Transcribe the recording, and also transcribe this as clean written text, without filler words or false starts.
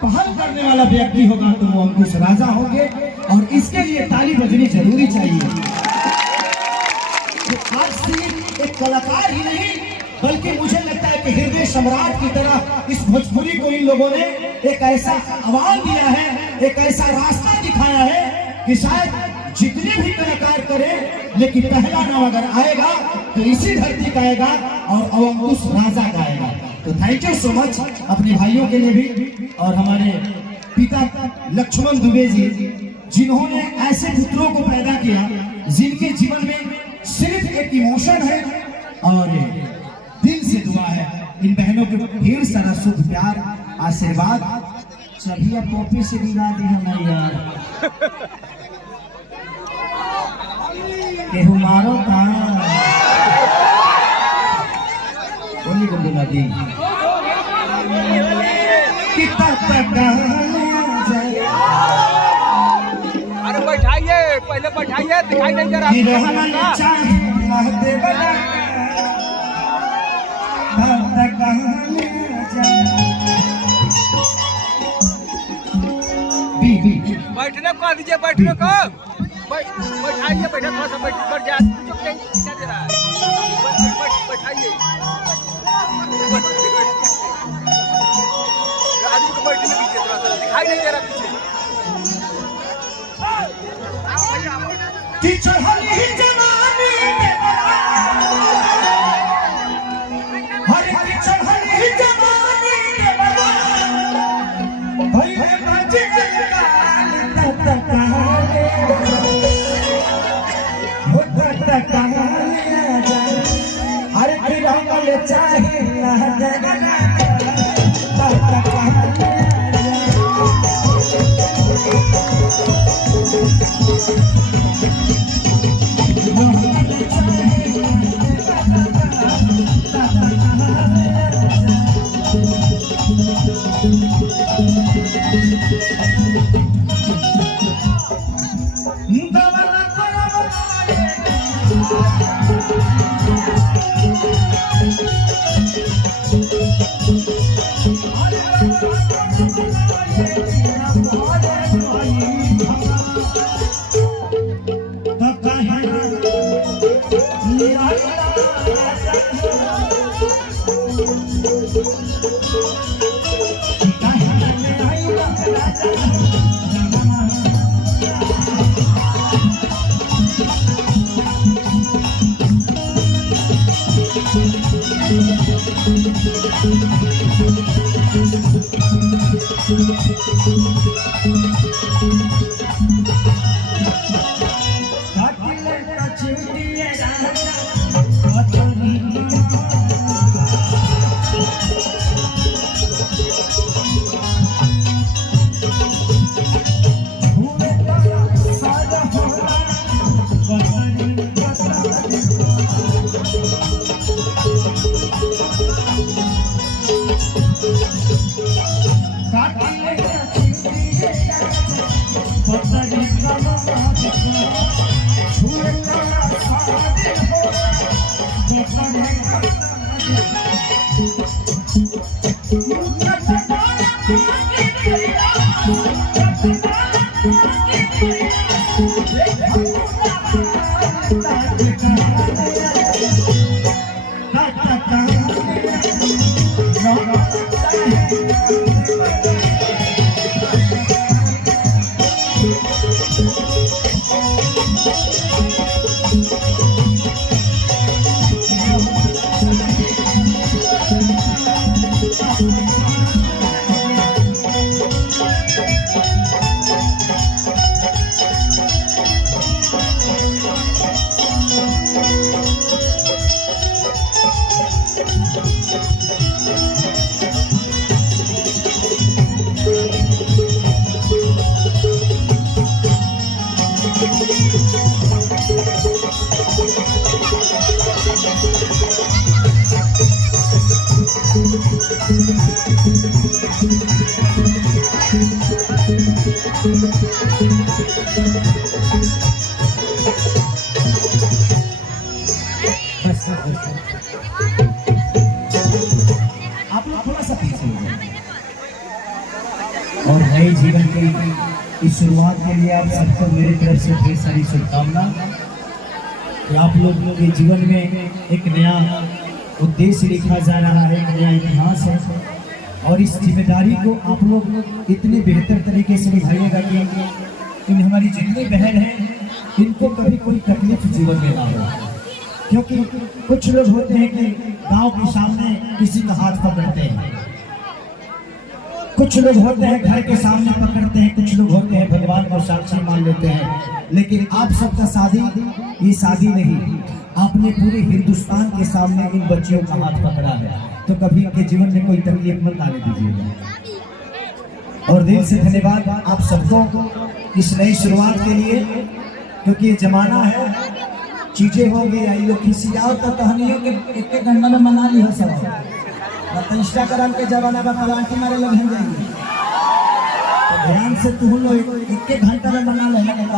पहल करने वाला व्यक्ति होगा तो वो अंकुश राजा होंगे और इसके लिए ताली बजनी जरूरी चाहिए। तो आज सिर्फ एक कलाकार ही नहीं बल्कि मुझे लगता है कि हृदय सम्राट की तरह इस भोजपुरी को इन लोगों ने एक ऐसा आह्वान दिया है, एक ऐसा रास्ता दिखाया है कि शायद जितने भी कलाकार करें लेकिन पहला नाम अगर आएगा तो इसी धरती का आएगा और अंकुश राजा का आएगा। तो थैंक यू सो मच अपने भाइयों के लिए भी और हमारे पिता लक्ष्मण दुबे जी जिन्होंने ऐसे पुत्रों को पैदा किया जिनके जीवन में सिर्फ एक इमोशन है और दिल से दुआ है। इन बहनों के ढेर सारा शुभ प्यार आशीर्वाद। चलिए टोपी से मिला दी हमें यार केहू मारो का बोली को बुला दी अरे बैठाइए, पहले बैठाइए, दिखाई नहीं दे रहा। बैठने को दीजिए, बैठने को बैठाइए, बैठे थोड़ा सा बैठ जा, क्या दे रहा है, बैठाइए आदमी को बैठने दीजिए, थोड़ा सा दिखाई नहीं दे रहा पीछे। आप लोग थोड़ा सा पीछे और नए जीवन की इस शुरुआत के लिए आप सबको मेरी तरफ से ढेर सारी शुभकामना कि आप लोगों के जीवन में एक नया उद्देश्य लिखा जा रहा है, एक नया इतिहास है और इस जिम्मेदारी को आप लोग इतने बेहतर तरीके से निभाइएगा कि इन हमारी जितनी बहन हैं इनको कभी कोई तकलीफ जीवन में ना हो। क्योंकि कुछ लोग होते हैं कि गांव के सामने किसी का हाथ पकड़ते हैं, कुछ लोग होते हैं घर के सामने पकड़ते हैं, कुछ लोग होते हैं भगवान को साक्षी मान लेते हैं। लेकिन आप सबका शादी ये शादी नहीं, आपने पूरे हिंदुस्तान के सामने इन बच्चियों का हाथ पकड़ा है, तो कभी इनके जीवन में कोई तकलीफ मत आने दीजिएगा। और दिल से धन्यवाद आप सबको इस नई शुरुआत के लिए, क्योंकि ये जमाना है, चीजें हो गई आई लोग किसी आओ तो कहानियों के एक घंटा में मना ली हो सब, तो इंस्टाग्राम के जमाना में पलांटी मारे लोग हैं जाएंगे, तो ध्यान से तुम लोग एक घंटा में मना लेना।